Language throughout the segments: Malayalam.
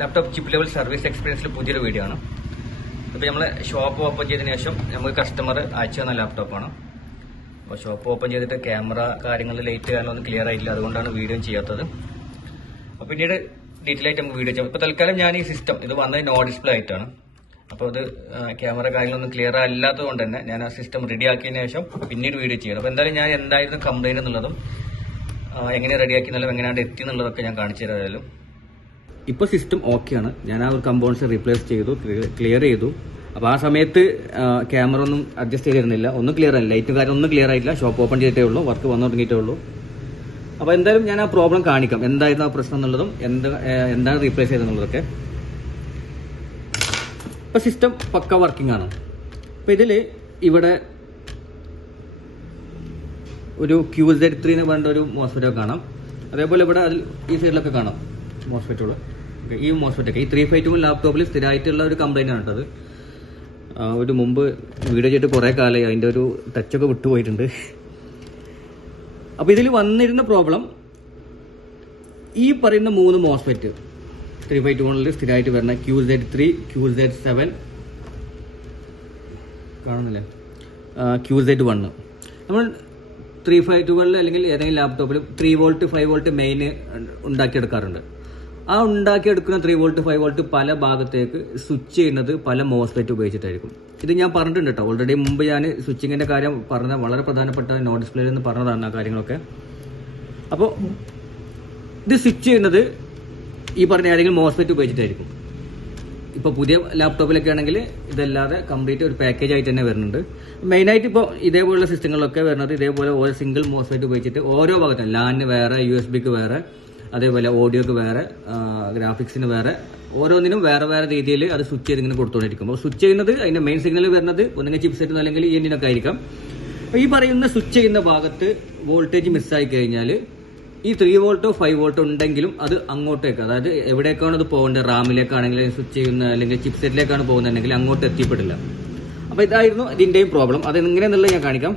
ലാപ്ടോപ്പ് ചിപ്പ് ലെവൽ സർവീസ് എക്സ്പീരിയൻസിൽ പുതിയൊരു വീഡിയോ ആണ്. അപ്പോൾ നമ്മൾ ഷോപ്പ് ഓപ്പൺ ചെയ്തതിനു ശേഷം നമുക്ക് കസ്റ്റമർ അയച്ചു തന്ന ലാപ്ടോപ്പാണ്. അപ്പോൾ ഷോപ്പ് ഓപ്പൺ ചെയ്തിട്ട് ക്യാമറ കാര്യങ്ങൾ ലൈറ്റ് കാര്യങ്ങളൊന്നും ക്ലിയർ ആയിട്ടില്ല, അതുകൊണ്ടാണ് വീഡിയോ ചെയ്യാത്തത്. അപ്പോൾ പിന്നീട് ഡീറ്റെയിൽ ആയിട്ട് നമുക്ക് വീഡിയോ ചെയ്യാം. ഇപ്പോൾ തൽക്കാലം ഞാൻ ഈ സിസ്റ്റം ഇത് വന്നത് നോ ഡിസ്പ്ലേ ആയിട്ടാണ്. അപ്പോൾ അത് ക്യാമറ കാര്യങ്ങളൊന്നും ക്ലിയർ അല്ലാത്തത് കൊണ്ട് തന്നെ ഞാൻ ആ സിസ്റ്റം റെഡി ആക്കിയതിനു ശേഷം പിന്നീട് വീഡിയോ ചെയ്യണം. അപ്പോൾ എന്തായാലും ഞാൻ എന്തായിരുന്നു കംപ്ലൈന്റ് എന്നുള്ളതും എങ്ങനെ റെഡിയാക്കി എന്നുള്ളതും എങ്ങനെയാണ് എത്തി എന്നുള്ളതൊക്കെ ഞാൻ കാണിച്ചു തരാം. ഇപ്പോൾ സിസ്റ്റം ഓക്കെയാണ്. ഞാൻ ആ ഒരു കമ്പോണൻസ് റീപ്ലേസ് ചെയ്തു, ക്ലിയർ ചെയ്തു. അപ്പോൾ ആ സമയത്ത് ക്യാമറ ഒന്നും അഡ്ജസ്റ്റ് ചെയ്തിരുന്നില്ല, ഒന്നും ക്ലിയർ ആയില്ല, ലൈറ്റും കാര്യം ഒന്നും ക്ലിയർ ആയിട്ടില്ല. ഷോപ്പ് ഓപ്പൺ ചെയ്തിട്ടേ ഉള്ളൂ, വർക്ക് വന്നു തുടങ്ങിയിട്ടേ ഉള്ളൂ. അപ്പോൾ എന്തായാലും ഞാൻ ആ പ്രോബ്ലം കാണിക്കാം, എന്തായിരുന്നു ആ പ്രശ്നം എന്നുള്ളതും എന്താണ് റീപ്ലേസ് ചെയ്തെന്നുള്ളതൊക്കെ. ഇപ്പോൾ സിസ്റ്റം പക്ക വർക്കിംഗ് ആണ്. അപ്പോൾ ഇതിൽ ഇവിടെ ഒരു QZ3 എന്ന് പറഞ്ഞ ഒരു മോസ്ഫെറ്റ് കാണാം. അതേപോലെ ഇവിടെ അതിൽ ഈ സൈഡിലൊക്കെ കാണാം മോസ്ഫെറ്റുകൾ. ഈ മോസ്ഫെറ്റൊക്കെ ഈ 352 ലാപ്ടോപ്പിൽ സ്ഥിരമായിട്ടുള്ള ഒരു കംപ്ലൈന്റ് ആണ് കേട്ടത്. ഒരു മുമ്പ് വീഡിയോ ചെയ്തിട്ട് കുറേ കാലമായി, അതിൻ്റെ ഒരു ടച്ചൊക്കെ വിട്ടുപോയിട്ടുണ്ട്. അപ്പോൾ ഇതിൽ വന്നിരുന്ന പ്രോബ്ലം ഈ പറയുന്ന 3 മോസ്ഫെറ്റ് 352 സ്ഥിരമായിട്ട് വരുന്ന QZ3, QZ7 കാണുന്നില്ലേ, QZ1. നമ്മൾ 352 അല്ലെങ്കിൽ ഏതെങ്കിലും ലാപ്ടോപ്പിൽ 3 വോൾട്ട് 5 വോൾട്ട് മെയിൻ ഉണ്ടാക്കിയെടുക്കാറുണ്ട്. ആ ഉണ്ടാക്കിയെടുക്കുന്ന 3 വോൾട്ട് 5 വോൾട്ട് പല ഭാഗത്തേക്ക് സ്വിച്ച് ചെയ്യുന്നത് പല മോസ്ഫെറ്റ് ഉപയോഗിച്ചിട്ടായിരിക്കും. ഇത് ഞാൻ പറഞ്ഞിട്ടുണ്ട് കേട്ടോ, ഓൾറെഡി മുമ്പ് ഞാൻ സ്വിച്ചിങ്ങിന്റെ കാര്യം പറഞ്ഞ വളരെ പ്രധാനപ്പെട്ട നോ ഡിസ്പ്ലേയിൽ നിന്ന് പറഞ്ഞതാണ് ആ കാര്യങ്ങളൊക്കെ. അപ്പോൾ ഇത് സ്വിച്ച് ചെയ്യുന്നത് ഈ പറഞ്ഞ ഏതെങ്കിലും മോസ്ഫെറ്റ് ഉപയോഗിച്ചിട്ടായിരിക്കും. ഇപ്പോൾ പുതിയ ലാപ്ടോപ്പിലൊക്കെ ആണെങ്കിൽ ഇതല്ലാതെ കംപ്ലീറ്റ് ഒരു പാക്കേജ് ആയിട്ട് തന്നെ വരുന്നുണ്ട്. മെയിനായിട്ട് ഇപ്പോൾ ഇതേപോലുള്ള സിസ്റ്റങ്ങളിലൊക്കെ വരുന്നത് ഇതേപോലെ ഓരോ സിംഗിൾ മോസ്ഫെറ്റ് ഉപയോഗിച്ചിട്ട് ഓരോ ഭാഗത്തും ലാനിന് വേറെ, USB വേറെ, അതേപോലെ ഓഡിയോക്ക് വേറെ, ഗ്രാഫിക്സിന് വേറെ, ഓരോന്നിനും വേറെ വേറെ രീതിയിൽ അത് സ്വിച്ച് ചെയ്ത് ഇങ്ങനെ കൊടുത്തുകൊണ്ടിരിക്കും. അപ്പോൾ സ്വിച്ച് ചെയ്യുന്നത് അതിന്റെ മെയിൻ സിഗ്നൽ വരുന്നത് ഒന്നെങ്കിൽ ചിപ്സെറ്റ് അല്ലെങ്കിൽ ENT ആയിരിക്കാം. അപ്പോൾ ഈ പറയുന്ന സ്വിച്ച് ചെയ്യുന്ന ഭാഗത്ത് വോൾട്ടേജ് മിസ്സായി കഴിഞ്ഞാൽ ഈ 3 വോൾട്ടോ 5 വോൾട്ടോ ഉണ്ടെങ്കിലും അത് അങ്ങോട്ടേക്ക്, അതായത് എവിടേക്കാണ് അത് പോകേണ്ടത്, റാമിലേക്കാണെങ്കിൽ സ്വിച്ച് ചെയ്യുന്ന അല്ലെങ്കിൽ ചിപ്സെറ്റിലേക്കാണ് പോകുന്നതെങ്കിൽ അങ്ങോട്ട് എത്തിപ്പെടില്ല. അപ്പോൾ ഇതായിരുന്നു ഇതിന്റെയും പ്രോബ്ലം. അതെങ്ങനെയാണെന്നുള്ളത് ഞാൻ കാണിക്കാം.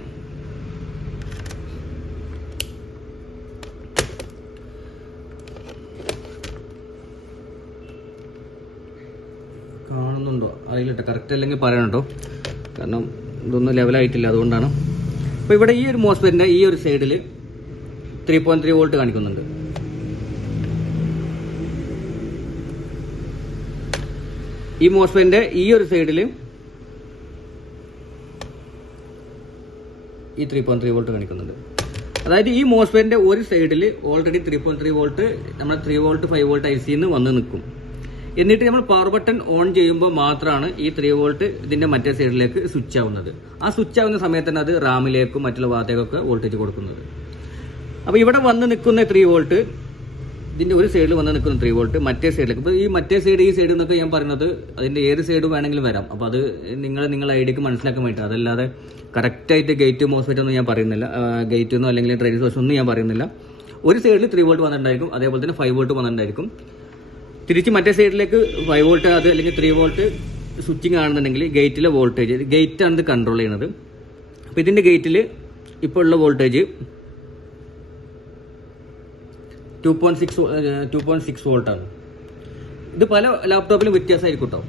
കാണുന്നുണ്ടോ അറിയില്ലട്ടോ, കറക്റ്റ് അല്ലെങ്കിൽ പറയണം കേട്ടോ, കാരണം ഇതൊന്നും ലെവലായിട്ടില്ല, അതുകൊണ്ടാണ്. അപ്പോൾ ഇവിടെ ഈ ഒരു മോസ്ഫെറ്റിന്റെ ഈ ഒരു സൈഡിൽ 3.3 വോൾട്ട് കാണിക്കുന്നുണ്ട്. ഈ മോസ്ഫെറ്റിന്റെ ഈ ഒരു സൈഡിൽ ഈ 3.3 വോൾട്ട് കാണിക്കുന്നുണ്ട്. അതായത് ഈ മോസ്ഫെറ്റിന്റെ ഒരു സൈഡിൽ ഓൾറെഡി 3.3 വോൾട്ട് നമ്മുടെ 3 വോൾട്ട് 5 വോൾട്ട് ICന്ന് വന്ന് നിൽക്കും. എന്നിട്ട് നമ്മൾ പവർ ബട്ടൺ ഓൺ ചെയ്യുമ്പോൾ മാത്രമാണ് ഈ 3 വോൾട്ട് ഇതിന്റെ മറ്റേ സൈഡിലേക്ക് സ്വിച്ച് ആവുന്നത്. ആ സ്വിച്ച് ആവുന്ന സമയത്ത് തന്നെ അത് റാമിലേക്കും മറ്റുള്ള ഭാഗത്തേക്കൊക്കെ വോൾട്ടേജ് കൊടുക്കുന്നത്. അപ്പോൾ ഇവിടെ വന്ന് നിൽക്കുന്ന 3 വോൾട്ട് ഇതിന്റെ ഒരു സൈഡിൽ വന്ന് നിൽക്കുന്ന 3 വോൾട്ട് മറ്റേ സൈഡിലേക്ക്, ഇപ്പോൾ ഈ മറ്റേ സൈഡ് ഈ സൈഡ് എന്നൊക്കെ ഞാൻ പറയുന്നത് അതിന്റെ ഏത് സൈഡ് വേണമെങ്കിലും വരാം. അപ്പോൾ അത് നിങ്ങളുടെ ഐഡിയക്ക് മനസ്സിലാക്കാൻ വേണ്ടിയിട്ട്, അതല്ലാതെ കറക്റ്റായിട്ട് ഗേറ്റ് മോസ്ഫെറ്റ് ഒന്നും ഞാൻ പറയുന്നില്ല, ഗേറ്റ് ഒന്നും അല്ലെങ്കിൽ ഡ്രെയിൻ സോഴ്സ് ഒന്നും ഞാൻ പറയുന്നില്ല. ഒരു സൈഡിൽ 3 വോൾട്ട് വന്നിട്ടുണ്ടായിരിക്കും, അതേപോലെ തന്നെ 5 വോൾട്ട് വന്നിട്ടുണ്ടായിരിക്കും. തിരിച്ച് മറ്റേ സൈഡിലേക്ക് 5 വോൾട്ട് അത് അല്ലെങ്കിൽ 3 വോൾട്ട് സ്വിച്ചിങ് ആണെന്നുണ്ടെങ്കിൽ ഗേറ്റിലെ വോൾട്ടേജ്, ഗേറ്റാണ് ഇത് കൺട്രോൾ ചെയ്യുന്നത്. അപ്പോൾ ഇതിന്റെ ഗേറ്റിൽ ഇപ്പോൾ ഉള്ള വോൾട്ടേജ് 2.6 വോൾട്ടാണ്. ഇത് പല ലാപ്ടോപ്പിലും വ്യത്യാസമായിരിക്കും കേട്ടോ.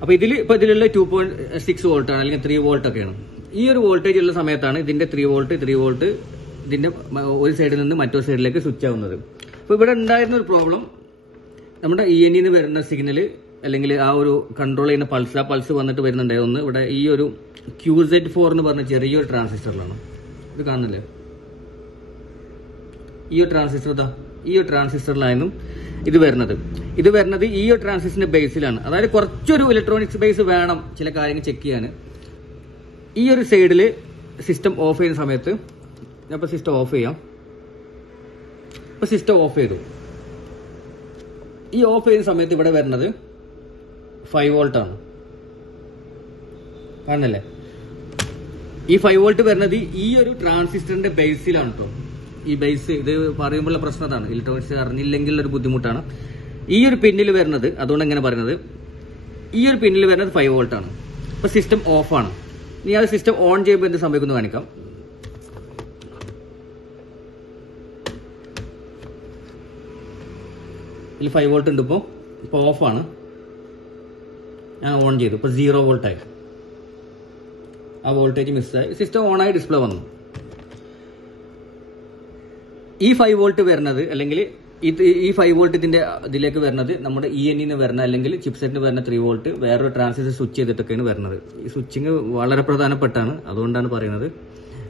അപ്പോൾ ഇതിലുള്ള 2.6 വോൾട്ടാണ് അല്ലെങ്കിൽ 3 വോൾട്ട് ഒക്കെയാണ്. ഈ ഒരു വോൾട്ടേജ് ഉള്ള സമയത്താണ് ഇതിന്റെ 3 വോൾട്ട് ഇതിന്റെ ഒരു സൈഡിൽ നിന്ന് മറ്റൊരു സൈഡിലേക്ക് സ്വിച്ച് ആവുന്നത്. അപ്പോൾ ഇവിടെ ഉണ്ടായിരുന്ന ഒരു പ്രോബ്ലം, നമ്മുടെ ENTന്ന് വരുന്ന സിഗ്നൽ അല്ലെങ്കിൽ ആ ഒരു കൺട്രോൾ ചെയ്യുന്ന പൾസ്, ആ പൾസ് വന്നിട്ട് വരുന്നുണ്ടായിരുന്നു ഇവിടെ ഈ ഒരു QZ4 എന്ന് പറഞ്ഞ ചെറിയൊരു ട്രാൻസിസ്റ്ററിലാണ്. ഇത് കാണുന്നില്ലേ, ഈ ഒരു ട്രാൻസിസ്റ്ററിലായിരുന്നു ഇത് വരുന്നത് ഈ ഒരു ട്രാൻസിസ്റ്ററിന്റെ ബേസിലാണ്. അതായത് കുറച്ചൊരു ഇലക്ട്രോണിക്സ് ബേസ് വേണം ചില കാര്യങ്ങൾ ചെക്ക് ചെയ്യാൻ. ഈ ഒരു സൈഡിൽ സിസ്റ്റം ഓഫ് ചെയ്യുന്ന സമയത്ത് ഞാൻ ഇപ്പോൾ സിസ്റ്റം ഓഫ് ചെയ്യാം. ഇപ്പോൾ സിസ്റ്റം ഓഫ് ചെയ്തു. ഈ ഓഫ് ചെയ്യുന്ന സമയത്ത് ഇവിടെ വരുന്നത് 5 വോൾട്ടാണ്, കാണുന്നല്ലേ. ഈ 5 വോൾട്ട് വരുന്നത് ഈ ഒരു ട്രാൻസിസ്റ്ററിന്റെ ബേസിലാണ് കേട്ടോ. ഈ ബേസ് ഇത് പറയുമ്പോഴുള്ള പ്രശ്നം അതാണ്, ഇലക്ട്രോണിക്സ് അറിഞ്ഞില്ലെങ്കിൽ ഒരു ബുദ്ധിമുട്ടാണ്. ഈ ഒരു പിന്നിൽ വരുന്നത്, അതുകൊണ്ട് എങ്ങനെ പറയുന്നത്, ഈ ഒരു പിന്നിൽ വരുന്നത് 5 വോൾട്ടാണ്. അപ്പോൾ സിസ്റ്റം ഓഫാണ്. ഇനി അത് സിസ്റ്റം ഓൺ ചെയ്യുമ്പോൾ എന്ത് സംഭവിക്കുന്നു കാണിക്കാം. ഇതിൽ 5 വോൾട്ട് ഉണ്ട്. ഇപ്പോൾ ഓഫാണ്. ഞാൻ ഓൺ ചെയ്തു. ഇപ്പോൾ 0 വോൾട്ടായി. ആ വോൾട്ടേജ് മിസ്സായി. സിസ്റ്റം ഓണായി ഡിസ്പ്ലേ വന്നു. ഈ 5 വോൾട്ട് വരുന്നത് അല്ലെങ്കിൽ ഈ 5 വോൾട്ട് ഇതിലേക്ക് വരുന്നത് നമ്മുടെ ENE വരുന്ന അല്ലെങ്കിൽ ചിപ്സെറ്റിന് വരുന്ന 3 വോൾട്ട് വേറൊരു ട്രാൻസിസ്റ്റർ സ്വിച്ച് ചെയ്തിട്ടൊക്കെയാണ് വരുന്നത്. ഈ സ്വിച്ചിങ് വളരെ പ്രധാനപ്പെട്ടാണ്, അതുകൊണ്ടാണ് പറയുന്നത്.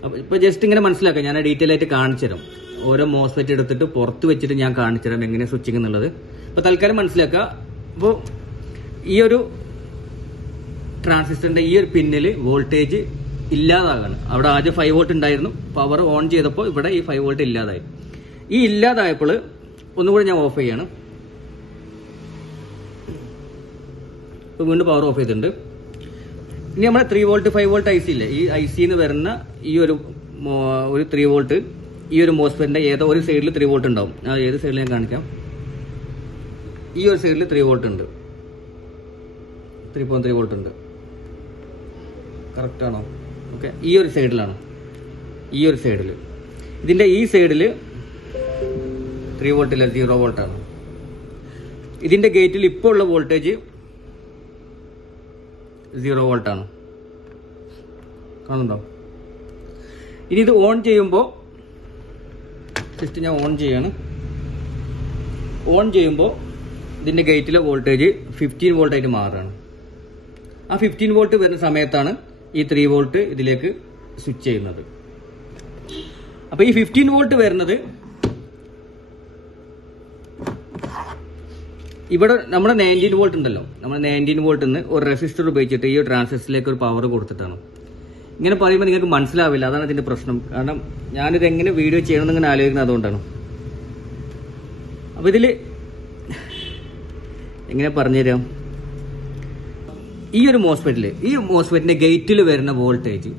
അപ്പോൾ ഇപ്പോൾ ജസ്റ്റ് ഇങ്ങനെ മനസ്സിലാക്കാം. ഞാൻ ഡീറ്റെയിൽ ആയിട്ട് കാണിച്ചു തരാം. ഓരോ മോസ്ഫെറ്റ് എടുത്തിട്ട് പുറത്ത് വെച്ചിട്ട് ഞാൻ കാണിച്ചു തരാം എങ്ങനെ സ്വിച്ചിങ് എന്നുള്ളത്. ഇപ്പോൾ തൽക്കാലം മനസ്സിലാക്കുക. അപ്പോൾ ഈ ഒരു ട്രാൻസിസ്റ്ററിന്റെ ഈ ഒരു പിന്നിൽ വോൾട്ടേജ് ഇല്ലാതാകാണ്. അവിടെ ആദ്യം 5 വോൾട്ട് ഉണ്ടായിരുന്നു. പവർ ഓൺ ചെയ്തപ്പോൾ ഇവിടെ ഈ 5 വോൾട്ട് ഇല്ലാതായി. ഈ ഇല്ലാതായപ്പോൾ ഒന്നുകൂടി ഞാൻ ഓഫ് ചെയ്യാണ്. ഇപ്പോൾ വീണ്ടും പവർ ഓഫ് ചെയ്തിട്ടുണ്ട്. ഇനി നമ്മുടെ 3 വോൾട്ട് 5 വോൾട്ട് IC ഇല്ലേ, ഈ ICന്ന് വരുന്ന ഈ ഒരു 3 വോൾട്ട് ഈ ഒരു മോസ്ഫെറ്റിന്റെ ഏതോ ഒരു സൈഡിൽ 3 വോൾട്ട് ഉണ്ടാവും. ഏത് സൈഡിൽ ഞാൻ കാണിക്കാം. ഈ ഒരു സൈഡിൽ 3 വോൾട്ട് ഉണ്ട്. 3.3 വോൾട്ട് ഉണ്ട്. കറക്റ്റ് ആണോ? ഓക്കെ. ഈ ഒരു സൈഡിലാണ്. ഈ ഒരു സൈഡിൽ ഇതിന്റെ ഈ സൈഡിൽ 3 വോൾട്ട് ഇല്ല, 0 വോൾട്ടാണ്. ഇതിന്റെ ഗേറ്റിൽ ഇപ്പോൾ ഉള്ള വോൾട്ടേജ് 0 വോൾട്ടാണ്. കാണുന്നുണ്ടോ? ഇനി ഇത് ഓൺ ചെയ്യുമ്പോൾ ജസ്റ്റ് ഞാൻ ഓൺ ചെയ്യാണ്. ഓൺ ചെയ്യുമ്പോൾ ഇതിന്റെ ഗേറ്റിലെ വോൾട്ടേജ് 15 വോൾട്ട് ആയിട്ട് മാറുകയാണ്. ആ 15 വോൾട്ട് വരുന്ന സമയത്താണ് ഈ 3 വോൾട്ട് ഇതിലേക്ക് സ്വിച്ച് ചെയ്യുന്നത്. അപ്പൊ ഈ 15 വോൾട്ട് വരുന്നത് ഇവിടെ നമ്മുടെ 19 വോൾട്ട് ഉണ്ടല്ലോ, നമ്മുടെ 19 വോൾട്ടിൽ നിന്ന് ഒരു റെസിസ്റ്റർ ഉപയോഗിച്ചിട്ട് ഈ ട്രാൻസിസ്റ്ററിലേക്ക് ഒരു പവർ കൊടുത്തിട്ടാണ്. ഇങ്ങനെ പറയുമ്പോൾ നിങ്ങൾക്ക് മനസ്സിലാവില്ല, അതാണ് ഇതിന്റെ പ്രശ്നം. കാരണം ഞാനിത് എങ്ങനെ വീഡിയോ ചെയ്യണമെന്ന് ഇങ്ങനെ ആലോചിക്കുന്നത് അതുകൊണ്ടാണ്. അപ്പൊ ഇതില് എങ്ങനെ പറഞ്ഞുതരാം. ഈ ഒരു മോസ്ഫെറ്റിന്റെ ഗേറ്റിൽ വരുന്ന വോൾട്ടേജ്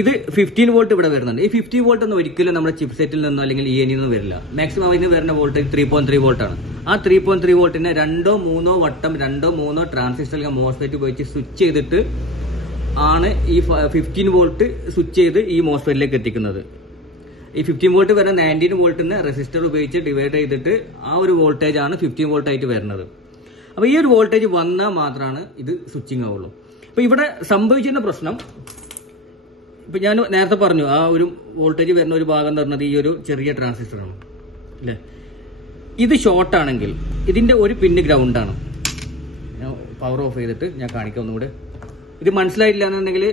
ഇത് 15 വോൾട്ട് ഇവിടെ വരുന്നുണ്ട്. ഈ 50 വോൾട്ട് ഒന്നും ഒരിക്കലും നമ്മുടെ ചിപ്സെറ്റിൽ നിന്നോ അല്ലെങ്കിൽ ENE നിന്നോ വരില്ല. മാക്സിമം അതിന് വരുന്ന വോൾട്ടേജ് 3.3 വോൾട്ടാണ്. ആ 3.3 വോൾട്ടിനെ 2-3 വട്ടം 2-3 ട്രാൻസിസ്റ്റർ അല്ലെങ്കിൽ മോസ്ഫെറ്റ് ഉപയോഗിച്ച് സ്വിച്ച് ചെയ്തിട്ട് ആണ് ഈ 15 വോൾട്ട് സ്വിച്ച് ചെയ്ത് ഈ മോസ്ഫെറ്റിലേക്ക് എത്തിക്കുന്നത്. ഈ 15 വോൾട്ട് വരുന്ന 19 വോൾട്ടിന് റെസിസ്റ്റർ ഉപയോഗിച്ച് ഡിവൈഡ് ചെയ്തിട്ട് ആ ഒരു വോൾട്ടേജ് ആണ് 15 വോൾട്ട് ആയിട്ട് വരുന്നത്. അപ്പൊ ഈ ഒരു വോൾട്ടേജ് വന്നാൽ മാത്രമാണ് ഇത് സ്വിച്ചിങ് ആവുള്ളൂ. അപ്പൊ ഇവിടെ സംഭവിച്ചിരുന്ന പ്രശ്നം, ഇപ്പൊ ഞാൻ നേരത്തെ പറഞ്ഞു ആ ഒരു വോൾട്ടേജ് വരുന്ന ഒരു ഭാഗം എന്ന് പറഞ്ഞത് ഈ ഒരു ചെറിയ ട്രാൻസിസ്റ്ററാണ് അല്ലേ. ഇത് ഷോർട്ട് ആണെങ്കിൽ ഇതിന്റെ ഒരു പിന്ന് ഗ്രൗണ്ടാണ്. പവർ ഓഫ് ചെയ്തിട്ട് ഞാൻ കാണിക്കാം ഒന്നുകൂടെ. ഇത് മനസ്സിലായില്ല എന്നുണ്ടെങ്കിൽ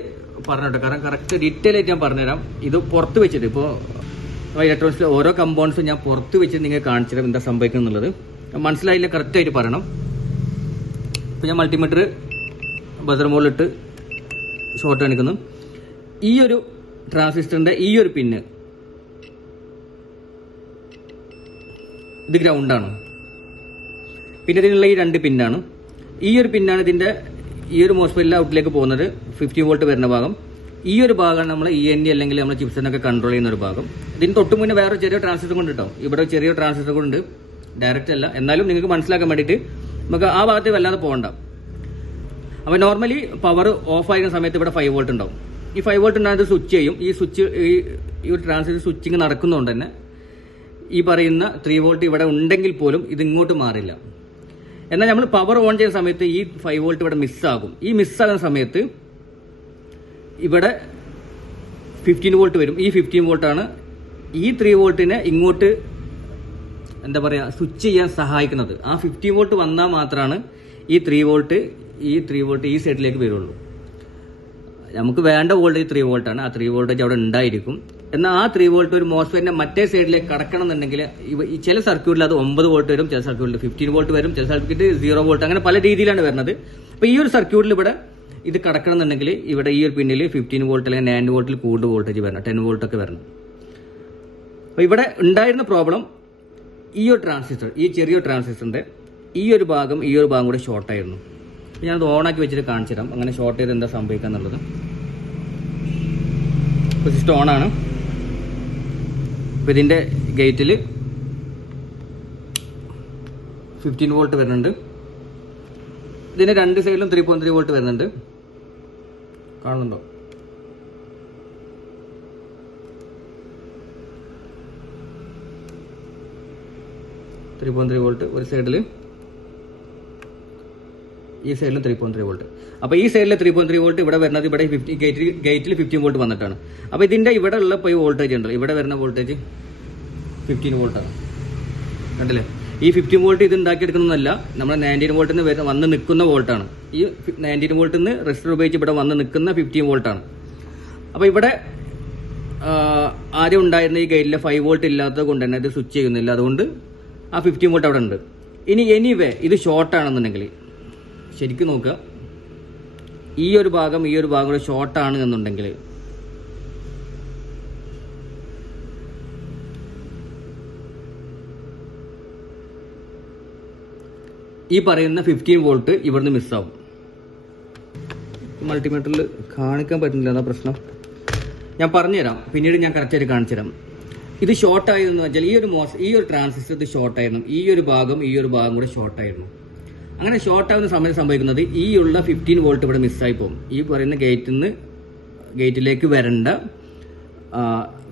പറഞ്ഞോട്ടെ, കാരണം കറക്റ്റ് ഡീറ്റെയിൽ ആയിട്ട് ഞാൻ പറഞ്ഞുതരാം. ഇത് പുറത്ത് വെച്ചിട്ട് ഇപ്പോൾ ഇലക്ട്രോണിക്സിലെ ഓരോ കമ്പോണൻസും ഞാൻ പുറത്ത് വെച്ചിട്ട് നിങ്ങൾ കാണിച്ചു തരാം എന്താ സംഭവിക്കുന്നത്. മനസ്സിലായില്ല കറക്റ്റായിട്ട് പറയണം. ഇപ്പൊ ഞാൻ മൾട്ടിമീറ്റർ ബസർ മോളിലിട്ട് ഷോർട്ട് കാണിക്കുന്നു. ഈ ഒരു ട്രാൻസിസ്റ്ററിന്റെ ഈ ഒരു പിന്ന് ഇത് ഗ്രൗണ്ടാണ്. പിന്നെ ഇതിനുള്ള ഈ 2 പിന്നാണ്. ഈ ഒരു പിന്നാണ് ഇതിന്റെ ഈ ഒരു മോസ്ഫെറ്റിലെ ഔട്ടിലേക്ക് പോകുന്നത്, 15 വോൾട്ട് വരുന്ന ഭാഗം. ഈ ഒരു ഭാഗമാണ് നമ്മൾ ENE അല്ലെങ്കിൽ നമ്മൾ ചിപ്സിനൊക്കെ കൺട്രോൾ ചെയ്യുന്ന ഒരു ഭാഗം. ഇതിന് തൊട്ട് മുന്നേ വേറെ ചെറിയ ട്രാൻസിസ്റ്റർ കൊണ്ട് കേട്ടോ, ഇവിടെ ചെറിയ ട്രാൻസിസ്റ്റർ കൊണ്ട്, ഡയറക്റ്റ് അല്ല. എന്നാലും നിങ്ങൾക്ക് മനസ്സിലാക്കാൻ വേണ്ടിയിട്ട് നമുക്ക് ആ ഭാഗത്ത് വല്ലാതെ പോകണ്ട. അപ്പൊ നോർമലി പവർ ഓഫ് ആയിരുന്ന സമയത്ത് ഇവിടെ 5 വോൾട്ട് ഉണ്ടാവും. ഈ 5 വോൾട്ട് ഉണ്ടായത് സ്വിച്ച് ചെയ്യും. ഈ സ്വിച്ച് ഈ ഒരു ട്രാൻസിസ്റ്റർ സ്വിച്ചിങ് നടക്കുന്നതുകൊണ്ട് തന്നെ ഈ പറയുന്ന 3 വോൾട്ട് ഇവിടെ ഉണ്ടെങ്കിൽ പോലും ഇത് ഇങ്ങോട്ട് മാറില്ല. എന്നാൽ നമ്മൾ പവർ ഓൺ ചെയ്യുന്ന സമയത്ത് ഈ 5 വോൾട്ട് ഇവിടെ മിസ്സാകും. ഈ മിസ്സാകുന്ന സമയത്ത് ഇവിടെ 15 വോൾട്ട് വരും. ഈ 15 വോൾട്ടാണ് ഈ 3 വോൾട്ടിനെ ഇങ്ങോട്ട് എന്താ പറയാ സ്വിച്ച് ചെയ്യാൻ സഹായിക്കുന്നത്. ആ 15 വോൾട്ട് വന്നാൽ മാത്രമാണ് ഈ 3 വോൾട്ട് ഈ സൈഡിലേക്ക് വരുള്ളൂ. നമുക്ക് വേണ്ട വോൾട്ടേജ് 3 വോൾട്ടാണ്. ആ 3 വോൾട്ടേജ് അവിടെ ഉണ്ടായിരിക്കും. എന്നാൽ ആ 3 വോൾട്ട് ഒരു മോസ്ഫെറ്റിന്റെ മറ്റേ സൈഡിലേക്ക് കടക്കണം എന്നുണ്ടെങ്കിൽ ചില സർക്യൂട്ടിൽ അത് 9 വോൾട്ട് വരും, ചില സർക്യൂട്ടിൽ 15 വോൾട്ട് വരും, ചില സർക്യൂട്ടിൽ 0 വോൾട്ട്, അങ്ങനെ പല രീതിയിലാണ് വരുന്നത്. അപ്പൊ ഈ ഒരു സർക്യൂട്ടിൽ ഇവിടെ ഇത് കടക്കണം എന്നുണ്ടെങ്കിൽ ഇവിടെ ഈ ഒരു പിന്നിൽ 15 വോൾട്ട് അല്ലെങ്കിൽ 9 വോൾട്ടിൽ കൂടുതൽ വോൾട്ടേജ് വരണം, 10 വോൾട്ട് ഒക്കെ വരണം. അപ്പൊ ഇവിടെ ഉണ്ടായിരുന്ന പ്രോബ്ലം ഈ ഒരു ട്രാൻസിസ്റ്റർ, ഈ ചെറിയ ട്രാൻസിസ്റ്ററിന്റെ ഈ ഒരു ഭാഗം കൂടെ ഷോർട്ടായിരുന്നു. ഞാനത് ഓണാക്കി വെച്ചിട്ട് കാണിച്ചു തരാം അങ്ങനെ ഷോർട്ട് ചെയ്ത് എന്താ സംഭവിക്കുക എന്നുള്ളത്. ഇപ്പോൾ സിസ്റ്റം ഓണാണ്. ഇപ്പോൾ ഇതിൻ്റെ ഗേറ്റിൽ 15 വോൾട്ട് വരുന്നുണ്ട്. ഇതിൻ്റെ 2 സൈഡിലും 3.3 വോൾട്ട് വരുന്നുണ്ട്. കാണുന്നുണ്ടോ? 3.3 വോൾട്ട്. ഒരു സൈഡിൽ, ഈ സൈഡിലും 3.3 വോൾട്ട്. അപ്പോൾ ഈ സൈഡിലെ 3.3 വോൾട്ട് ഇവിടെ വരുന്നത് ഇവിടെ ഗേറ്റിൽ 15 വോൾട്ട് വന്നിട്ടാണ്. അപ്പോൾ ഇതിന്റെ ഇവിടെ ഉള്ള ഇപ്പോൾ ഈ വോൾട്ടേജ് ഉണ്ടല്ലോ, ഇവിടെ വരുന്ന വോൾട്ടേജ് 15 വോൾട്ടാണ്. കണ്ടില്ലേ? ഈ 15 വോൾട്ട് ഇത് ഉണ്ടാക്കിയെടുക്കുന്നതല്ല, നമ്മുടെ 19 വോൾട്ടിൽ നിന്ന് വന്ന് നിൽക്കുന്ന വോൾട്ടാണ്. ഈ 19 വോൾട്ടിൽ നിന്ന് റെസിസ്റ്റർ ഉപയോഗിച്ച് ഇവിടെ വന്ന് നിൽക്കുന്ന 15 വോൾട്ടാണ്. അപ്പോൾ ഇവിടെ ആദ്യം ഉണ്ടായിരുന്ന ഈ ഗേറ്റിലെ 5 വോൾട്ട് ഇല്ലാത്തത് കൊണ്ട് തന്നെ ഇത് സ്വിച്ച് ചെയ്യുന്നില്ല. അതുകൊണ്ട് ആ 15 വോൾട്ട് അവിടെ ഉണ്ട്. ഇനി എനിവേ ഇത് ഷോർട്ടാണെന്നുണ്ടെങ്കിൽ ശരിക്കും നോക്കുക, ഈ ഒരു ഭാഗം കൂടെ ഷോർട്ടാണ് എന്നുണ്ടെങ്കിൽ ഈ പറയുന്ന 15 വോൾട്ട് ഇവിടുന്ന് മിസ്സാവും. മൾട്ടിമീറ്ററിൽ കാണിക്കാൻ പറ്റുന്നില്ല, അതാ പ്രശ്നം. ഞാൻ പറഞ്ഞുതരാം, പിന്നീട് ഞാൻ കറക്റ്റായിട്ട് കാണിച്ചു തരാം. ഇത് ഷോർട്ടായതെന്ന് വെച്ചാൽ ഈ ഒരു ട്രാൻസിസ്റ്റർ ഇത് ഷോർട്ടായിരുന്നു, ഈ ഒരു ഭാഗം കൂടെ ഷോർട്ടായിരുന്നു. അങ്ങനെ ഷോർട്ടാവുന്ന സമയത്ത് സംഭവിക്കുന്നത് ഈ ഉള്ള 15 വോൾട്ട് ഇവിടെ മിസ്സായി പോകും. ഈ പറയുന്ന ഗേറ്റിലേക്ക് വരേണ്ട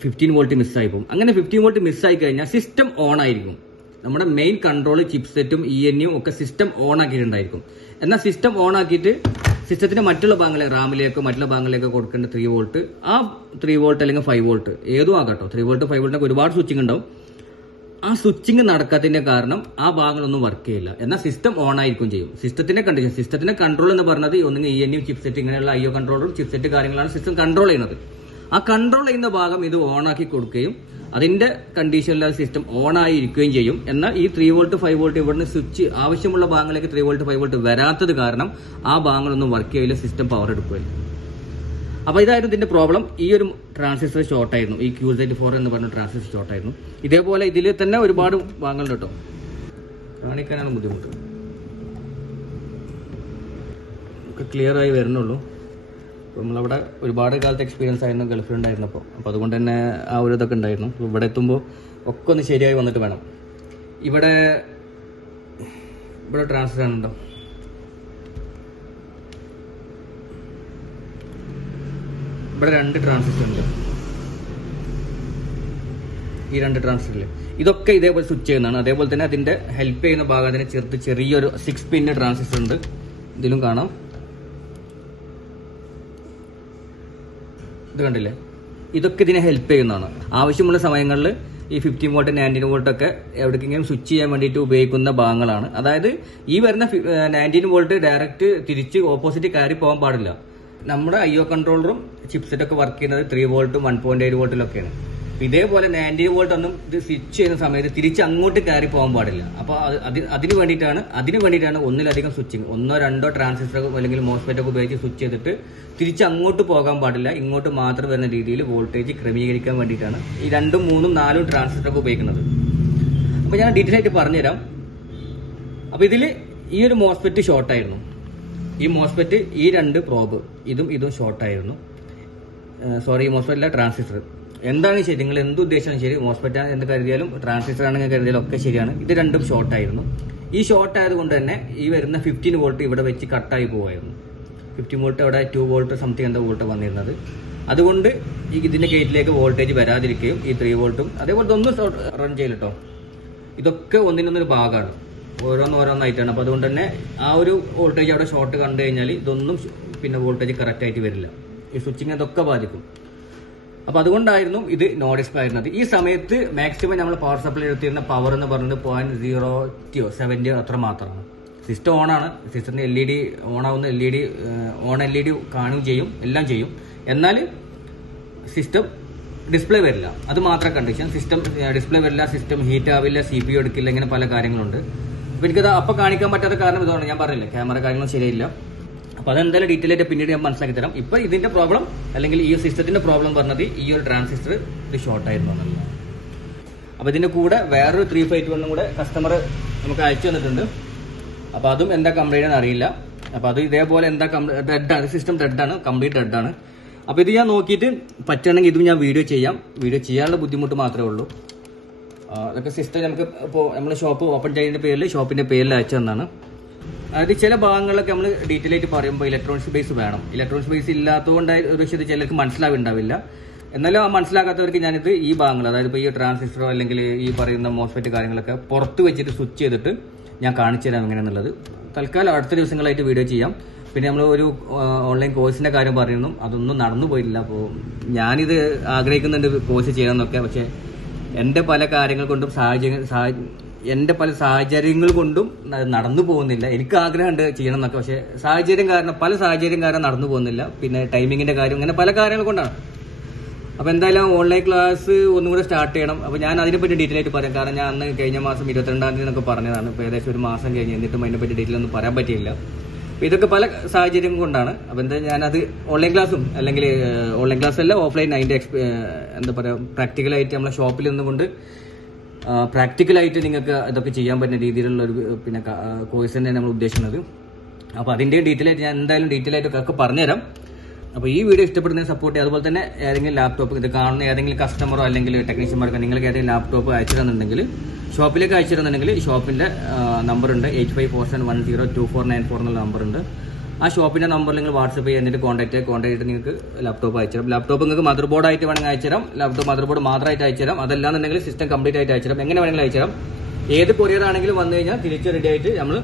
15 വോൾട്ട് മിസ്സായി പോകും. അങ്ങനെ 15 വോൾട്ട് മിസ്സായി കഴിഞ്ഞാൽ സിസ്റ്റം ഓൺ ആയിരിക്കും. നമ്മുടെ മെയിൻ കൺട്രോൾ ചിപ്സെറ്റും ENUം ഒക്കെ സിസ്റ്റം ഓൺ ആക്കിയിട്ടുണ്ടായിരിക്കും. എന്നാൽ സിസ്റ്റം ഓൺ ആക്കിയിട്ട് സിസ്റ്റത്തിന്റെ മറ്റുള്ള ഭാഗങ്ങളെ റാമിലേക്കോ മറ്റുള്ള ഭാഗങ്ങളിലേക്കോ കൊടുക്കേണ്ട 3 വോൾട്ട്, ആ 3 വോൾട്ട് അല്ലെങ്കിൽ 5 വോൾട്ട് ഏതും ആകട്ടോ, 3 വോൾട്ട് 5 വോൾട്ടിനൊക്കെ ഒരുപാട് സ്വിച്ചിങ് ഉണ്ടാവും. ആ സ്വിച്ചിങ് നടക്കാത്തതിന്റെ കാരണം ആ ഭാഗങ്ങളൊന്നും വർക്ക് ചെയ്യില്ല. എന്നാൽ സിസ്റ്റം ഓൺ ആയിരിക്കും ചെയ്യും. സിസ്റ്റത്തിന്റെ കണ്ടീഷൻ, സിസ്റ്റത്തിന്റെ കൺട്രോൾ എന്ന് പറഞ്ഞത് ഒന്നുകിൽ ENU ചിപ്സെറ്റ്, ഇങ്ങനെയുള്ള IO കൺട്രോളും ചിപ്സെറ്റ് കാര്യങ്ങളാണ് സിസ്റ്റം കൺട്രോൾ ചെയ്യുന്നത്. ആ കൺട്രോൾ ചെയ്യുന്ന ഭാഗം ഇത് ഓൺ ആക്കി കൊടുക്കുകയും അതിന്റെ കണ്ടീഷനിൽ സിസ്റ്റം ഓൺ ആയിരിക്കുകയും ചെയ്യും. എന്നാൽ ഈ 3 വോൾട്ട് 5 വോൾട്ട് ഇവിടുന്ന് സ്വിച്ച് ആവശ്യമുള്ള ഭാഗങ്ങളിലേക്ക് 3 വോൾട്ട് 5 വോൾട്ട് വരാത്തത് കാരണം ആ ഭാഗങ്ങളൊന്നും വർക്ക് ചെയ്യില്ല, സിസ്റ്റം പവർ എടുക്കുകയില്ല. അപ്പോൾ ഇതായിരുന്നു ഇതിന്റെ പ്രോബ്ലം. ഈ ഒരു ട്രാൻസിസ്റ്റർ ഷോർട്ടായിരുന്നു, ഈ QZ4 എന്ന് പറഞ്ഞ ട്രാൻസിസ്റ്റർ ഷോർട്ടായിരുന്നു. ഇതേപോലെ ഇതിൽ തന്നെ ഒരുപാട് ഭാഗങ്ങളുണ്ട് കേട്ടോ, കാണിക്കാനാണ് ബുദ്ധിമുട്ട്. ക്ലിയർ ആയി വരുന്നുള്ളൂ. നമ്മളവിടെ ഒരുപാട് കാലത്ത് എക്സ്പീരിയൻസ് ആയിരുന്നു, ഗൾഫിലുണ്ടായിരുന്നപ്പോൾ. അപ്പോൾ അതുകൊണ്ട് തന്നെ ആ ഒരു ഇതൊക്കെ ഉണ്ടായിരുന്നു. ഇവിടെ എത്തുമ്പോൾ ഒക്കെ ഒന്ന് ശരിയായി വന്നിട്ട് വേണം. ഇവിടെ ട്രാൻസ്ഫർ ആണുണ്ടോ, ഇവിടെ 2 ട്രാൻസിസ്റ്റർ ഉണ്ട്. ഈ 2 ട്രാൻസിസ്റ്ററിൽ ഇതൊക്കെ ഇതേപോലെ സ്വിച്ച് ചെയ്യുന്നതാണ്. അതേപോലെ തന്നെ അതിന്റെ ഹെൽപ്പ് ചെയ്യുന്ന ഭാഗം അതിനെ ചെറിയൊരു 6 പിൻ ട്രാൻസിസ്റ്റർ ഉണ്ട്, ഇതിലും കാണാം. ഇത് കണ്ടില്ലേ? ഇതൊക്കെ ഇതിനെ ഹെൽപ്പ് ചെയ്യുന്നതാണ്. ആവശ്യമുള്ള സമയങ്ങളിൽ ഈ 15 വോൾട്ട് 19 വോൾട്ട് ഒക്കെ എവിടേക്കെങ്കിലും സ്വിച്ച് ചെയ്യാൻ വേണ്ടിയിട്ട് ഉപയോഗിക്കുന്ന ഭാഗങ്ങളാണ്. അതായത് ഈ വരുന്ന 19 വോൾട്ട് ഡയറക്റ്റ് തിരിച്ച് ഓപ്പോസിറ്റ് കയറി പോകാൻ പാടില്ല. നമ്മുടെ IO കൺട്രോളറും ചിപ്സെറ്റ് ഒക്കെ വർക്ക് ചെയ്യുന്നത് 3 വോൾട്ടും 1.8 വോൾട്ടിലൊക്കെയാണ്. ഇതേപോലെ 19 വോൾട്ട് ഒന്നും ഇത് സ്വിച്ച് ചെയ്യുന്ന സമയത്ത് തിരിച്ച് അങ്ങോട്ട് കയറി പോകാൻ പാടില്ല. അപ്പോൾ അതിന് വേണ്ടിയിട്ടാണ് ഒന്നിലധികം സ്വിച്ചിങ്, 1-2 ട്രാൻസിസ്റ്റർ അല്ലെങ്കിൽ മോസ്ഫെറ്റ് ഒക്കെ ഉപയോഗിച്ച് സ്വിച്ച് ചെയ്തിട്ട് തിരിച്ച് അങ്ങോട്ട് പോകാൻ പാടില്ല, ഇങ്ങോട്ട് മാത്രം വരുന്ന രീതിയിൽ വോൾട്ടേജ് ക്രമീകരിക്കാൻ വേണ്ടിയിട്ടാണ് ഈ 2, 3, 4 ട്രാൻസിസ്റ്റർ ഒക്കെ ഉപയോഗിക്കുന്നത്. അപ്പോൾ ഞാൻ ഡീറ്റെയിൽ ആയിട്ട് പറഞ്ഞുതരാം. അപ്പോൾ ഇതിൽ ഈ ഒരു മോസ്ഫെറ്റ് ഷോർട്ടായിരുന്നു. ഈ മോസ്ഫെറ്റ് ഈ 2 പ്രോബ് ഇതും ഷോർട്ടായിരുന്നു. സോറി, ഈ മോസ്ഫെറ്റ് അല്ല, ട്രാൻസിസ്റ്റർ. എന്താണ് ശരി, നിങ്ങൾ എന്ത് ഉദ്ദേശിച്ചാലും ശരി, മോസ്ഫെറ്റ് എന്ന് കരുതിയാലും ട്രാൻസിസ്റ്റർ ആണെങ്കിൽ കരുതിയാലും ഒക്കെ ശരിയാണ്. ഇത് 2 ഷോർട്ടായിരുന്നു. ഈ ഷോർട്ട് ആയതുകൊണ്ട് തന്നെ ഈ വരുന്ന 15 വോൾട്ട് ഇവിടെ വെച്ച് കട്ടായി പോവായിരുന്നു. 15 വോൾട്ട് അവിടെ 2 വോൾട്ട് സംതിങ് എന്താ വോൾട്ട് വന്നിരുന്നത്. അതുകൊണ്ട് ഇതിന്റെ ഗേറ്റിലേക്ക് വോൾട്ടേജ് വരാതിരിക്കുകയും ഈ 3 വോൾട്ടും അതേപോലെ ഇതൊന്നും റൺ ചെയ്യലിട്ടോ, ഇതൊക്കെ ഒന്നിനൊന്നൊരു ഭാഗമാണ്, ഓരോന്നായിട്ടാണ്. അപ്പോൾ അതുകൊണ്ട് തന്നെ ആ ഒരു വോൾട്ടേജ് അവിടെ ഷോർട്ട് കണ്ടു കഴിഞ്ഞാൽ ഇതൊന്നും പിന്നെ വോൾട്ടേജ് കറക്റ്റ് ആയിട്ട് വരില്ല. ഈ സ്വിച്ചിങ് അതൊക്കെ ബാധിക്കും. അപ്പോൾ അതുകൊണ്ടായിരുന്നു ഇത് നോ ഡിസ്പ്ലേ ആയിരുന്നത്. ഈ സമയത്ത് മാക്സിമം നമ്മൾ പവർ സപ്ലൈ എടുത്തിരുന്ന പവർ എന്ന് പറയുന്നത് 0.070 അത്ര മാത്രമാണ്. സിസ്റ്റം ഓണാണ്, സിസ്റ്റത്തിന് LED ഓണാവുന്ന LED കാണുകയും ചെയ്യും, എല്ലാം ചെയ്യും. എന്നാൽ സിസ്റ്റം ഡിസ്പ്ലേ വരില്ല, അത് മാത്രം കണ്ടീഷൻ. സിസ്റ്റം ഡിസ്പ്ലേ വരില്ല, സിസ്റ്റം ഹീറ്റ് ആവില്ല, CPU എടുക്കില്ല, ഇങ്ങനെ പല കാര്യങ്ങളുണ്ട്. അപ്പോൾ എനിക്കത് അപ്പം കാണിക്കാൻ പറ്റാത്ത കാരണം ഇതാണ്, ഞാൻ പറഞ്ഞില്ല, ക്യാമറ കാര്യങ്ങളും ശരിയില്ല. അപ്പോൾ അതെന്തായാലും ഡീറ്റെയിൽ ആയിട്ട് പിന്നീട് ഞാൻ മനസ്സിലാക്കി തരാം. ഇപ്പോൾ ഇതിന്റെ പ്രോബ്ലം അല്ലെങ്കിൽ ഈ സിസ്റ്റത്തിന്റെ പ്രോബ്ലം പറഞ്ഞത് ഈ ഒരു ട്രാൻസിസ്റ്റർ ഇത് ഷോർട്ടായിരുന്നു എന്നുള്ളതാണ്. അപ്പോൾ ഇതിന്റെ കൂടെ വേറൊരു 351 കൂടെ കസ്റ്റമർ നമുക്ക് അയച്ചു തന്നിട്ടുണ്ട്. അപ്പോൾ അതും എന്താ കംപ്ലൈന്റ് എന്ന് അറിയില്ല. അപ്പോൾ അത് ഇതേപോലെ എന്താ ഡെഡാണ്, സിസ്റ്റം ഡെഡാണ്, കംപ്ലീറ്റ് ഡെഡാണ്. അപ്പോൾ ഇത് ഞാൻ നോക്കിയിട്ട് പറ്റുകയാണെങ്കിൽ ഇതും ഞാൻ വീഡിയോ ചെയ്യാനുള്ള ബുദ്ധിമുട്ട് മാത്രമേ ഉള്ളൂ. അതൊക്കെ സിസ്റ്റം നമുക്ക് ഇപ്പോൾ നമ്മൾ ഷോപ്പ് ഓപ്പൺ ചെയ്യുന്ന പേരിൽ ഷോപ്പിന്റെ പേരിൽ അയച്ചു തന്നാണ്. അതായത് ചില ഭാഗങ്ങളിലൊക്കെ നമ്മൾ ഡീറ്റെയിൽ ആയിട്ട് പറയുമ്പോൾ ഇലക്ട്രോണിക്സ് ബേസ് വേണം. ഇലക്ട്രോണിക്സ് ബേസ് ഇല്ലാത്തതുകൊണ്ട് ഒരു പക്ഷേ ചിലർക്ക് മനസ്സിലാവുണ്ടാവില്ല. എന്നാലും മനസ്സിലാക്കാത്തവർക്ക് ഞാനിത് ഈ ഭാഗങ്ങൾ, അതായത് ഇപ്പോൾ ഈ ട്രാൻസിസ്റ്ററോ അല്ലെങ്കിൽ ഈ പറയുന്ന മോസ്ഫെറ്റ് കാര്യങ്ങളൊക്കെ പുറത്ത് വെച്ചിട്ട് സ്വിച്ച് ചെയ്തിട്ട് ഞാൻ കാണിച്ചു തരാം എങ്ങനെയാണെന്നുള്ളത്. തൽക്കാലം അടുത്ത ദിവസങ്ങളായിട്ട് വീഡിയോ ചെയ്യാം. പിന്നെ നമ്മൾ ഒരു ഓൺലൈൻ കോഴ്സിന്റെ കാര്യം പറയുന്നു, അതൊന്നും നടന്നു പോയില്ല. അപ്പോൾ ഞാനിത് ആഗ്രഹിക്കുന്നുണ്ട് കോഴ്സ് ചെയ്യണമെന്നൊക്കെ, പക്ഷെ എൻ്റെ പല കാര്യങ്ങൾ കൊണ്ടും എൻ്റെ പല സാഹചര്യങ്ങൾ കൊണ്ടും നടന്നു പോകുന്നില്ല. എനിക്ക് ആഗ്രഹമുണ്ട് ചെയ്യണം എന്നൊക്കെ, പക്ഷെ പല സാഹചര്യം കാരണം നടന്നു പോകുന്നില്ല. പിന്നെ ടൈമിങ്ങിന്റെ കാര്യം, അങ്ങനെ പല കാര്യങ്ങൾ കൊണ്ടാണ്. അപ്പോൾ എന്തായാലും ഓൺലൈൻ ക്ലാസ് ഒന്നും കൂടെ സ്റ്റാർട്ട് ചെയ്യണം. അപ്പോൾ ഞാൻ അതിനെപ്പറ്റി ഡീറ്റെയിൽ ആയിട്ട് പറയാം. കാരണം ഞാൻ അന്ന് കഴിഞ്ഞ മാസം 22-ാം തീയതി എന്നൊക്കെ പറഞ്ഞതാണ്. ഇപ്പോൾ ഏകദേശം ഒരു മാസം കഴിഞ്ഞ്, എന്നിട്ടും അതിനെപ്പറ്റി ഡീറ്റെയിൽ ഒന്നും പറയാൻ പറ്റിയില്ല. അപ്പോൾ ഇതൊക്കെ പല സാഹചര്യം കൊണ്ടാണ്. അപ്പോൾ എന്താ ഞാനത് ഓൺലൈൻ ക്ലാസ്സും അല്ലെങ്കിൽ ഓൺലൈൻ ക്ലാസ് അല്ല, ഓഫ്ലൈൻ അതിൻ്റെ എന്താ പറയുക പ്രാക്ടിക്കലായിട്ട് നമ്മളെ ഷോപ്പിൽ നിന്നുകൊണ്ട് പ്രാക്ടിക്കലായിട്ട് നിങ്ങൾക്ക് ഇതൊക്കെ ചെയ്യാൻ പറ്റുന്ന രീതിയിലുള്ള ഒരു പിന്നെ കോഴ്സ് തന്നെയാണ് നമ്മൾ ഉദ്ദേശിക്കുന്നത്. അപ്പോൾ അതിൻ്റെ ഡീറ്റെയിൽ ആയിട്ട് ഞാൻ എന്തായാലും ഡീറ്റെയിൽ ആയിട്ടൊക്കെ പറഞ്ഞുതരാം. അപ്പോൾ ഈ വീഡിയോ ഇഷ്ടപ്പെടുന്നതിന് സപ്പോർട്ട് ചെയ്യുക. അതുപോലെ തന്നെ ഏതെങ്കിലും ലാപ്ടോപ്പ് ഇത് കാണുന്ന ഏതെങ്കിലും കസ്റ്റമറോ അല്ലെങ്കിൽ ടെക്നീഷ്യന്മാർക്ക് നിങ്ങൾക്ക് ഏതെങ്കിലും ലാപ്ടോപ്പ് അയച്ചു തന്നിട്ടുണ്ടെങ്കിൽ, ഷോപ്പിലേക്ക് അയച്ചു തന്നിട്ടുണ്ടെങ്കിൽ ഷോപ്പിൻ്റെ നമ്പറുണ്ട് 8547102494 എന്നുള്ള നമ്പറുണ്ട്. ആ ഷോപ്പിൻ്റെ നമ്പറിൽ നിങ്ങൾ വാട്സപ്പ് ചെയ്യുക, എന്നിട്ട് കോൺടാക്ട് ചെയ്തിട്ട് നിങ്ങൾക്ക് ലാപ്ടോപ്പ് അയച്ചു തരാം. ലാപ്ടോപ്പ് നിങ്ങൾക്ക് മദർ ബോർഡ് ആയിട്ട് വേണമെങ്കിൽ അയച്ചു തരാം, ലാപ്ടോപ്പ് മദർ ബോർഡ് മാത്രമായിട്ട് അയച്ചു തരാം, അതല്ലാന്നുണ്ടെങ്കിൽ സിസ്റ്റം കംപ്ലീറ്റ് ആയിട്ട് അയച്ചു തരാം. എങ്ങനെ വേണമെങ്കിലും അയച്ചു തരാം. ഏത് കൊറിയർ ആണെങ്കിലും വന്നു കഴിഞ്ഞാൽ തിരിച്ച് റെഡി ആയിട്ട് നമ്മൾ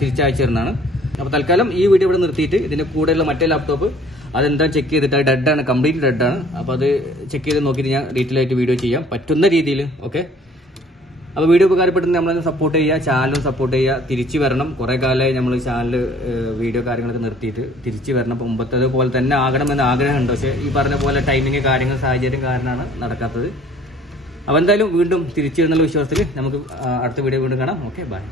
തിരിച്ചയച്ചു തരുന്നതാണ്. അപ്പോൾ തൽക്കാലം ഈ വീഡിയോ ഇവിടെ നിർത്തിയിട്ട് ഇതിന്റെ കൂടെയുള്ള മറ്റേ ലാപ്ടോപ്പ് അതെന്താ ചെക്ക് ചെയ്തിട്ട് ഡെഡാണ്, കംപ്ലീറ്റ് ഡെഡാണ്. അപ്പോൾ അത് ചെക്ക് ചെയ്ത് നോക്കിയിട്ട് ഞാൻ ഡീറ്റെയിൽ ആയിട്ട് വീഡിയോ ചെയ്യാം പറ്റുന്ന രീതിയിൽ. ഓക്കെ, അപ്പോൾ വീഡിയോ ഉപകാരപ്പെടുന്ന നമ്മളെ സപ്പോർട്ട് ചെയ്യുക, ചാനലും സപ്പോർട്ട് ചെയ്യുക. തിരിച്ചു വരണം, കുറേ കാലമായി നമ്മൾ ചാനൽ വീഡിയോ കാര്യങ്ങളൊക്കെ നിർത്തിയിട്ട് തിരിച്ചു വരണം. അപ്പോൾ മുമ്പത്തത് പോലെ തന്നെ ആകണമെന്ന് ആഗ്രഹമുണ്ട്, പക്ഷേ ഈ പറഞ്ഞ പോലെ ടൈമിങ് കാര്യങ്ങൾ സാഹചര്യം കാരണമാണ് നടക്കാത്തത്. അപ്പോൾ എന്തായാലും വീണ്ടും തിരിച്ചു വരുന്നുള്ള വിശ്വാസത്തിൽ നമുക്ക് അടുത്ത വീഡിയോ വീണ്ടും കാണാം. Okay, by.